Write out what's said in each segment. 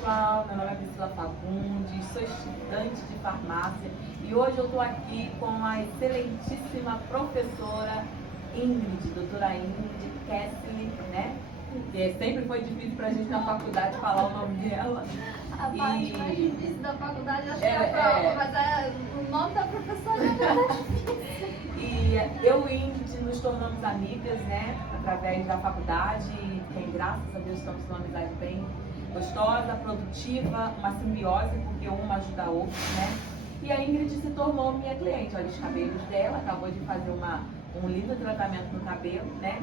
pessoal, meu nome é Priscila Fagundes, sou estudante de farmácia e hoje eu estou aqui com a excelentíssima professora Ingrid, doutora Ingrid Kessler, né? Que sempre foi difícil para a gente na faculdade falar o nome dela. A parte mais difícil da faculdade acho que é a prova, mas o nome da professora é muito difícil. E eu e Ingrid nos tornamos amigas, né? Através da faculdade e graças a Deus estamos numa amizade bem gostosa, produtiva, uma simbiose, porque uma ajuda a outra, né? E a Ingrid se tornou minha cliente. Olha os cabelos dela, acabou de fazer um lindo tratamento no cabelo, né?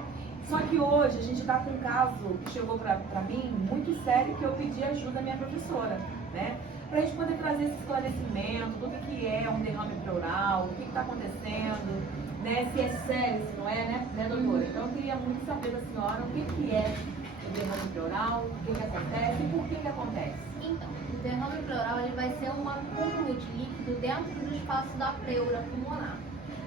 Só que hoje a gente está com um caso que chegou para mim muito sério, que eu pedi ajuda da minha professora, né? Para a gente poder trazer esse esclarecimento do que é um derrame pleural, o que está acontecendo, né? Se é sério, se não é, né, doutora? Então eu queria muito saber da senhora o que é o derrame pleural, o que acontece e por que acontece. Então, o derrame pleural ele vai ser um acúmulo de líquido dentro do espaço da pleura pulmonar.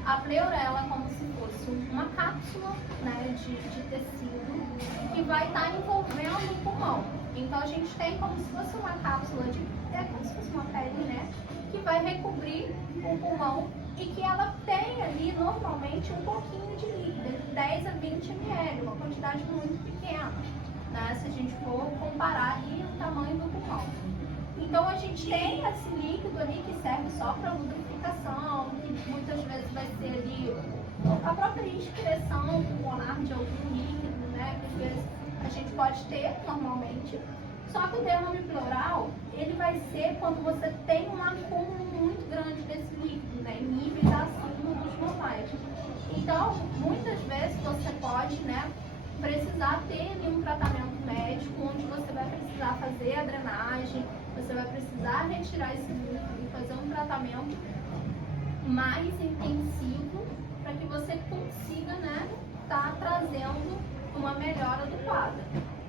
A pleura ela é como se fosse uma cápsula, né, de tecido que vai estar envolvendo o pulmão. Então a gente tem como se fosse uma cápsula como se fosse uma pele, né, que vai recobrir o pulmão e que ela tem ali normalmente um pouquinho de líquido, de 10 a 20 ml, uma quantidade muito pequena, né, se a gente for comparar ali o tamanho do pulmão. Então a gente tem esse líquido ali que serve só para lubrificação, que muitas vezes vai ser ali a própria excreção pulmonar de algum líquido, né, que a gente pode ter normalmente. Só que o derrame pleural, ele vai ser quando você tem um acúmulo muito grande desse líquido, né, em níveis acima dos normais. Então, muitas vezes você pode, né, precisar ter ali um tratamento médico, onde você vai precisar fazer a drenagem, você vai precisar retirar esse líquido e fazer um tratamento mais intensivo para que você consiga, né, tá trazendo uma melhora do quadro.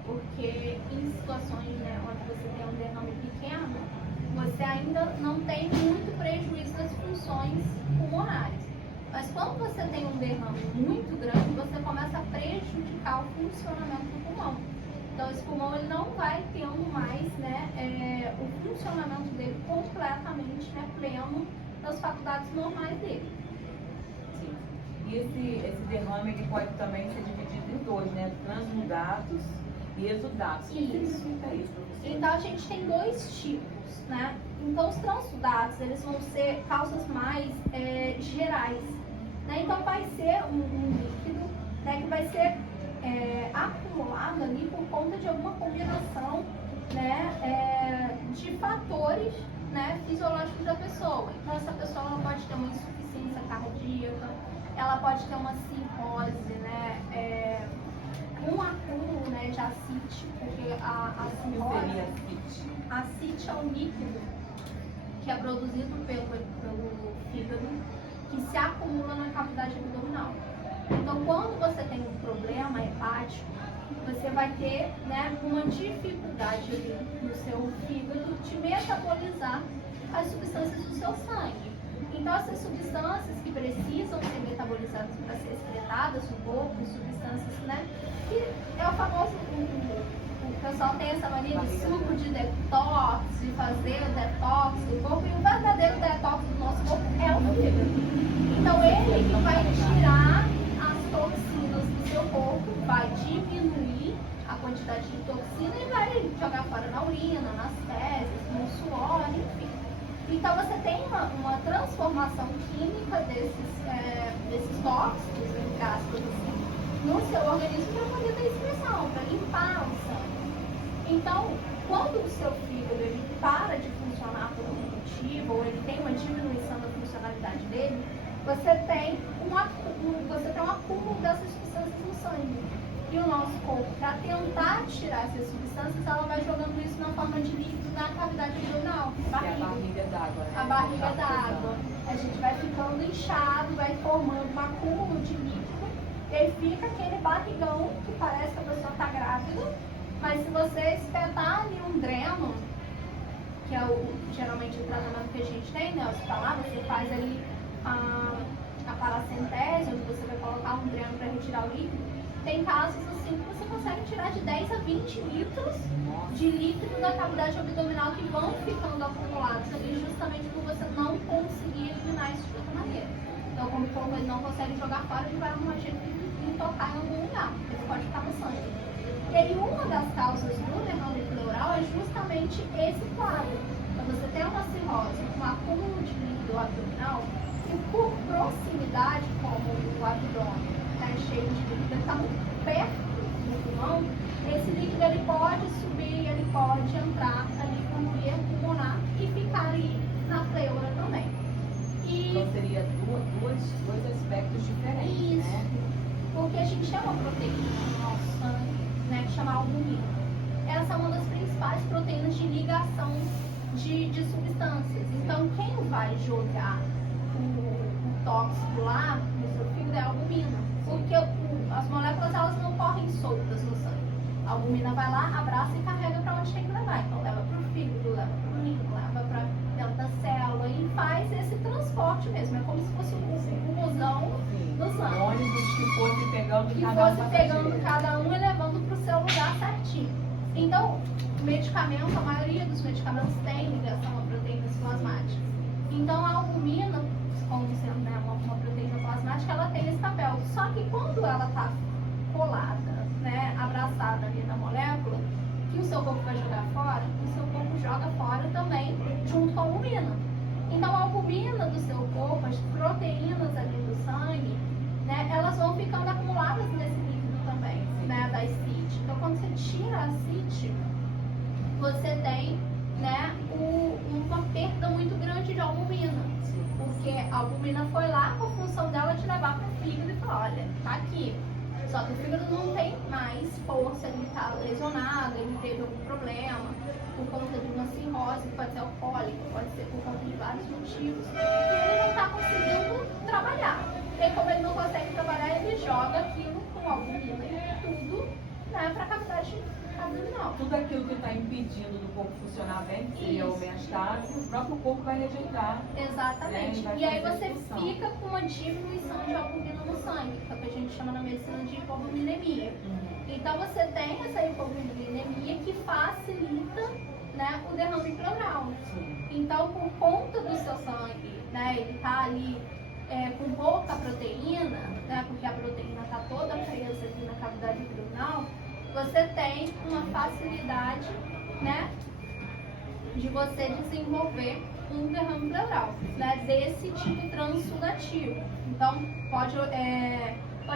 Porque em situações, né, onde você tem um derrame pequeno, você ainda não tem muito prejuízo das funções pulmonares. Mas quando você tem um derrame muito grande, você começa a prejudicar o funcionamento do pulmão. Então esse pulmão ele não vai tendo mais, né, o funcionamento dele completamente, né, pleno das faculdades normais dele. Sim. E esse derrame ele pode também ser dividido em dois, né? Transnudados e exudados. O que significa isso, professora? Então a gente tem dois tipos, né? Então os transsudados eles vão ser causas mais gerais, né? Então vai ser um líquido, né, que vai ser acumulado ali por conta de alguma combinação, né, de fatores, né, fisiológicos da pessoa. Então essa pessoa ela pode ter uma insuficiência cardíaca, ela pode ter uma cirrose, né, um acúmulo, né, de ascite, porque a cirrose, ascite é um líquido que é produzido pelo fígado que se acumula na cavidade abdominal. Então, quando você tem um problema hepático, você vai ter, né, uma dificuldade ali no seu fígado de metabolizar as substâncias do seu sangue. Então, essas substâncias que precisam ser metabolizadas para ser excretadas no corpo, substâncias, né, que é o famoso, o pessoal tem essa mania de suco de detox, de fazer o detox do corpo, e o verdadeiro detox do nosso corpo é o fígado. Então, ele que vai tirar as toxinas do seu corpo, vai diminuir a quantidade de toxina e vai jogar fora na urina, nas fezes, no suor, enfim. Então você tem uma transformação química desses tóxicos, entre aspas, assim, no seu organismo para poder ter excreção, para limpar o sangue. Então, quando o seu fígado ele para de funcionar por algum motivo, ou ele tem uma diminuição da funcionalidade dele, você tem um acúmulo dessas substâncias no sangue. E o nosso corpo, para tentar tirar essas substâncias, ela vai jogando isso na forma de líquido na cavidade abdominal. É a barriga d'água, né? A barriga d'água. A gente vai ficando inchado, vai formando um acúmulo de líquido, e aí fica aquele barrigão que parece que a pessoa está grávida, mas se você espetar ali um dreno, que é geralmente o tratamento que a gente tem, né, hospitalar, você faz ali a paracentese, onde você vai colocar um dreno para retirar o líquido. Tem casos assim que você consegue tirar de 10 a 20 litros de líquido da cavidade abdominal que vão ficando acumulados ali justamente por você não conseguir eliminar isso de outra maneira. Então, como o corpo ele não consegue jogar fora, ele vai arrumar jeito de tocar em algum lugar, porque ele pode ficar no sangue. E aí, uma das causas do derrame pleural é justamente esse quadro. Então, você tem uma cirrose, um acúmulo de líquido abdominal, e por proximidade, como o abdômen está cheio de líquido, ele está muito perto do pulmão, esse líquido ele pode subir, ele pode entrar ali por via pulmonar e ficar ali na pleura também. Então seria dois aspectos diferentes, isso, né? porque a gente tem uma proteína no nosso sangue, né, que chama albumina. Essa é uma das principais proteínas de ligação de substâncias. Então, quem vai jogar o tóxico lá no seu fígado é a albumina, porque as moléculas elas não correm soltas no sangue. A albumina vai lá, abraça e carrega para onde tem que levar. Então, leva para o fígado, leva para o rim, leva para dentro da célula e faz esse transporte mesmo. É como se fosse um busão do sangue. Ônibus que fosse pegando Que cada um. fosse pegando cada um e levando para o seu lugar certinho. Então, medicamento, a maioria dos medicamentos tem ligação a proteínas plasmáticas. Então, a albumina, como sendo, né, uma proteína plasmática, ela tem esse papel. Só que quando ela está colada, né, abraçada ali na molécula, que o seu corpo vai jogar fora, o seu corpo joga fora também, junto com a albumina. Então, a albumina do seu corpo, as proteínas ali do sangue, né, elas vão ficando acumuladas nesse líquido também, né, da CIT. Então, quando você tira a CIT, você tem, né, uma perda muito grande de albumina. Porque a albumina foi lá com a função dela de levar para o fígado e falar, olha, tá aqui. Só que o fígado não tem mais força, ele está lesionado, ele teve algum problema por conta de uma cirrose, pode ser alcoólica, pode ser por conta de vários motivos, e ele não está conseguindo trabalhar. E aí, como ele não consegue trabalhar, ele joga aquilo com albumina e tudo, né, para a cavidade abdominal. Tudo aquilo que está impedindo do corpo funcionar bem, que seria a Isso. homeostase, o próprio corpo vai rejeitar. Exatamente. Né, E aí fazer você expulsão. fica com uma diminuição de albumina no sangue, que é o que a gente chama na medicina de hipoalbuminemia. Então você tem essa hipoalbuminemia que facilita, né, o derrame pleural. Sim. Então, por conta do seu sangue, né, ele tá ali com pouca proteína, né, porque a proteína está toda presa aqui na cavidade abdominal, você tem uma facilidade, né, de você desenvolver um derrame pleural, né, desse tipo transudativo. Então, pode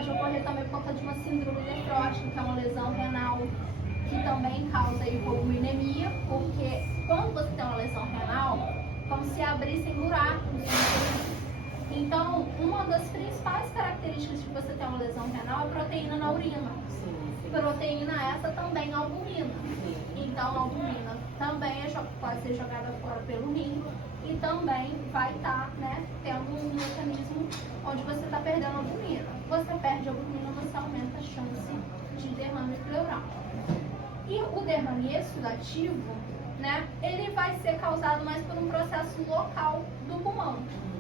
ocorrer também por conta de uma síndrome nefrótica, que é uma lesão renal, que também causa hipoalbuminemia, porque quando você tem uma lesão renal, como se abrissem buracos no rim. Então, uma das principais características de você ter uma lesão renal é a proteína na urina. Proteína essa também é albumina. Então, a albumina também pode ser jogada fora pelo rim e também vai estar, né, tendo um mecanismo onde você está perdendo albumina. Você perde albumina, você aumenta a chance de derrame pleural. E o derrame exudativo, né, ele vai ser causado mais por um processo local do pulmão.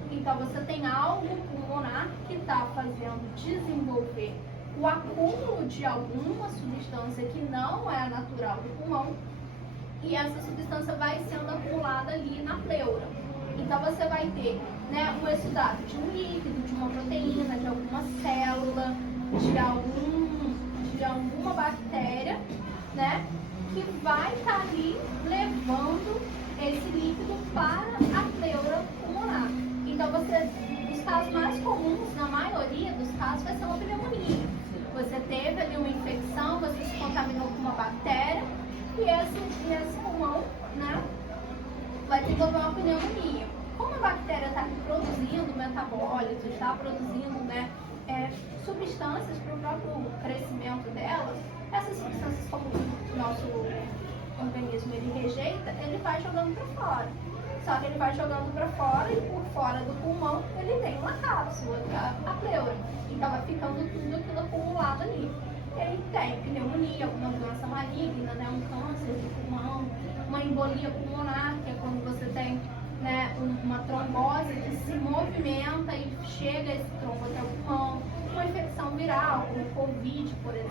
Então, você tem algo pulmonar que está fazendo desenvolver o acúmulo de alguma substância que não é natural do pulmão, e essa substância vai sendo acumulada ali na pleura. Então você vai ter, né, um exudato de um líquido, de uma proteína, de alguma célula, de alguma bactéria, né, que vai estar ali levando esse líquido para a pleura pulmonar. Então os casos mais comuns, na maioria dos casos, vai ser uma pneumonia. Você teve ali uma infecção, você se contaminou com uma bactéria e esse pulmão, né, vai desenvolver uma pneumonia. Como a bactéria está produzindo metabólitos, está produzindo, né, substâncias para o próprio crescimento delas, essas substâncias, como o nosso organismo ele rejeita, ele vai jogando para fora. Só que ele vai jogando para fora e por fora do pulmão ele tem uma cápsula, que é a pleura. Então vai ficando tudo aquilo acumulado ali. E aí tem pneumonia, alguma doença maligna, né, um câncer de pulmão, uma embolia pulmonar, que é quando você tem, né, uma trombose que se movimenta e chega esse trombo até o pulmão, uma infecção viral, como o Covid, por exemplo.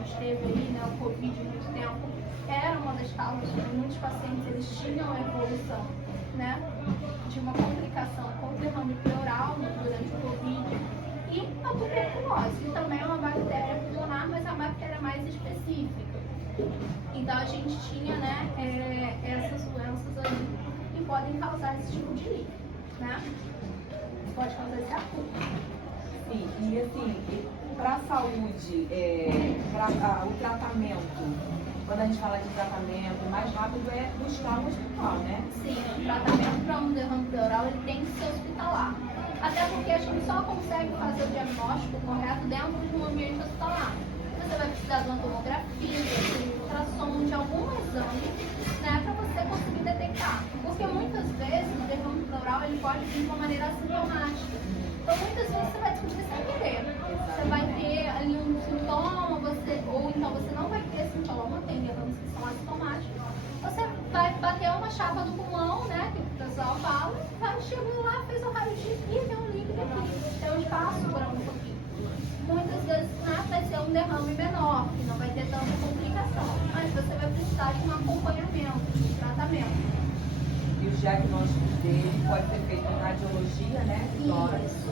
gente teve aí, né, o Covid há muito tempo, era uma das causas, muitos pacientes eles tinham a evolução, né, de uma complicação com derrame pleural durante o Covid e a tuberculose, que também é uma bactéria pulmonar, mas é uma bactéria mais específica. Então a gente tinha, né, essas doenças aí que podem causar esse tipo de líquido, né? Pode causar esse acúmulo. Sim, e assim, para a saúde, o tratamento, quando a gente fala de tratamento, o mais rápido é buscar um hospital, né? Sim, o tratamento para um derrame pleural ele tem que ser hospitalar. Até porque a gente só consegue fazer o diagnóstico correto dentro de um ambiente hospitalar. Você vai precisar de uma tomografia, de um ultrassom, de algum exame, né, para você conseguir detectar. Porque muitas vezes o derrame pleural ele pode vir de uma maneira assintomática. Então muitas vezes você vai descobrir sem querer. Você vai ter ali um sintoma, ou então você não vai ter sintoma, tem derrames que são assintomáticos. Você vai bater uma chapa do pulmão, né, que o pessoal fala, chegou lá, fez o raio-x e tem um líquido aqui, tem um espaço branco aqui. Muitas vezes, né, vai ser um derrame menor, que não vai ter tanta complicação, mas você vai precisar de um acompanhamento, de um tratamento. E os diagnósticos dele pode ser feito em radiologia, né? Isso,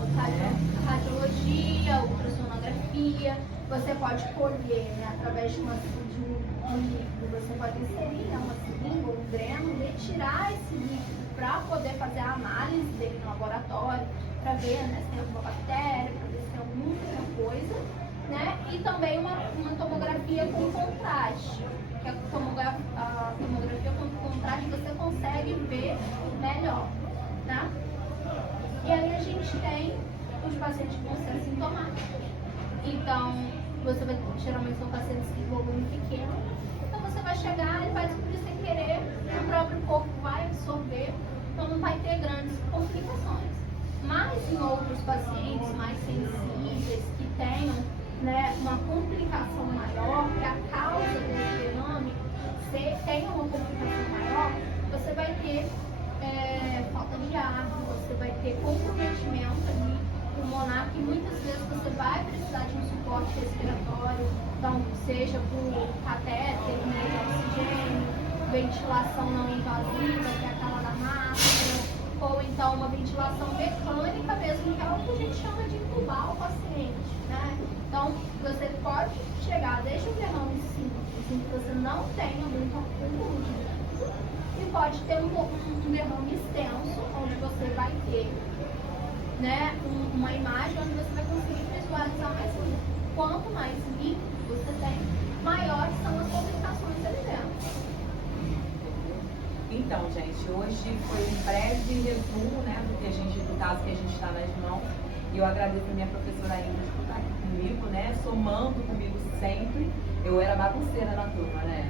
radiologia, ultrassonografia, você pode colher, né, através de um líquido, você pode inserir, né, uma seringa ou um dreno, retirar esse líquido para poder fazer a análise dele no laboratório, para ver, né, se tem alguma bactéria, para ver se tem alguma coisa, né? E também uma tomografia com contraste, que a tomografia com contraste você consegue ver melhor, né? E aí a gente tem os pacientes que vão ser assintomáticos. Então, geralmente são pacientes que volume pequeno, então você vai chegar e vai descobrir sem querer, o próprio corpo vai absorver, então não vai ter grandes complicações. Mas em outros pacientes mais sensíveis, que tenham, né, uma complicação maior, que a causa desse derrame tenha uma complicação maior, você vai ter falta de ar, você vai ter comprometimento ali pulmonar, que muitas vezes você vai precisar de um suporte respiratório, então seja por catéter, oxigênio, ventilação não invasiva, que é aquela da máscara, ou então uma ventilação mecânica mesmo, que é o que a gente chama de intubar o paciente, né? Então, você pode chegar desde um derrame simples, em que você não tenha muito acúmulo de líquido, e pode ter um derrame extenso, onde você vai ter, né, uma imagem onde você vai conseguir visualizar mais líquido. Quanto mais líquido você tem, maiores são as complicações ali dentro. Então, gente, hoje foi um breve resumo, né, do caso que a gente está nas mãos. E eu agradeço a minha professora Ingrid por estar aqui comigo, né, somando comigo sempre. Eu era bagunceira na turma, né?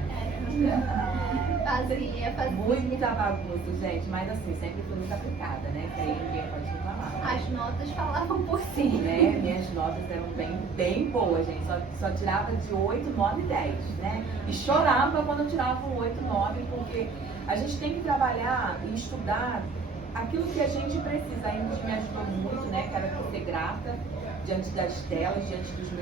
Fazia. Muita bagunça, gente, mas assim, sempre fui muito aplicada, né? Que aí ninguém pode reclamar. As notas falavam por si. Né? Minhas notas eram bem boas, gente. Só tirava de 8, 9 e 10, né? E chorava quando eu tirava um 8, 9, porque a gente tem que trabalhar e estudar aquilo que a gente precisa. A Ingrid me ajudou muito, né? Quero ser grata diante das telas, diante dos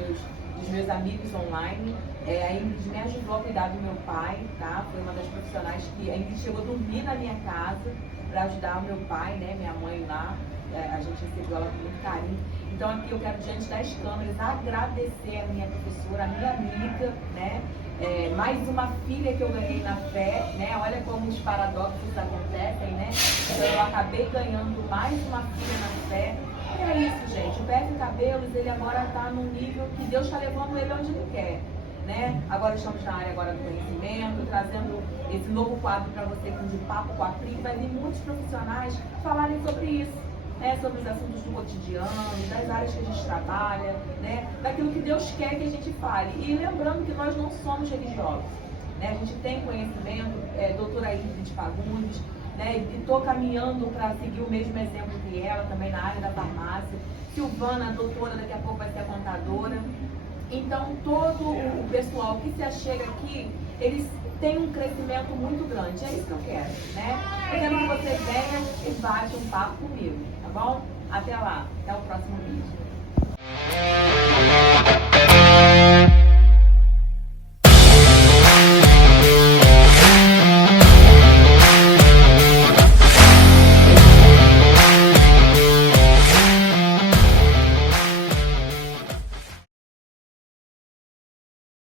meus amigos online. A Ingrid me ajudou a cuidar do meu pai, tá? Foi uma das profissionais que a Ingrid chegou a dormir na minha casa para ajudar o meu pai, né? Minha mãe lá. A gente recebeu ela com muito carinho. Então aqui eu quero, diante das câmeras, agradecer a minha professora, a minha amiga, né? Mais uma filha que eu ganhei na fé, né? Olha como os paradoxos acontecem, né? Então eu acabei ganhando mais uma filha na fé. E é isso, gente. O PF Cabelos, ele agora está num nível que Deus está levando ele onde ele quer. Né? Agora estamos na área agora do conhecimento, trazendo esse novo quadro para você de Papo com a Pri. Vai vir muitos profissionais falarem sobre isso, né? Sobre os assuntos do cotidiano, das áreas que a gente trabalha, né? Daquilo que Deus quer que a gente fale. E lembrando que nós não somos religiosos, né? A gente tem conhecimento, doutora Ingrid Fagundes, né? E estou caminhando para seguir o mesmo exemplo que ela, também na área da farmácia. Silvana, doutora, daqui a pouco vai ser a contadora. Então, todo o pessoal que se achega aqui, eles têm um crescimento muito grande. É isso que eu quero, né? Eu quero que você venha e bate um papo comigo, tá bom? Até lá, até o próximo vídeo.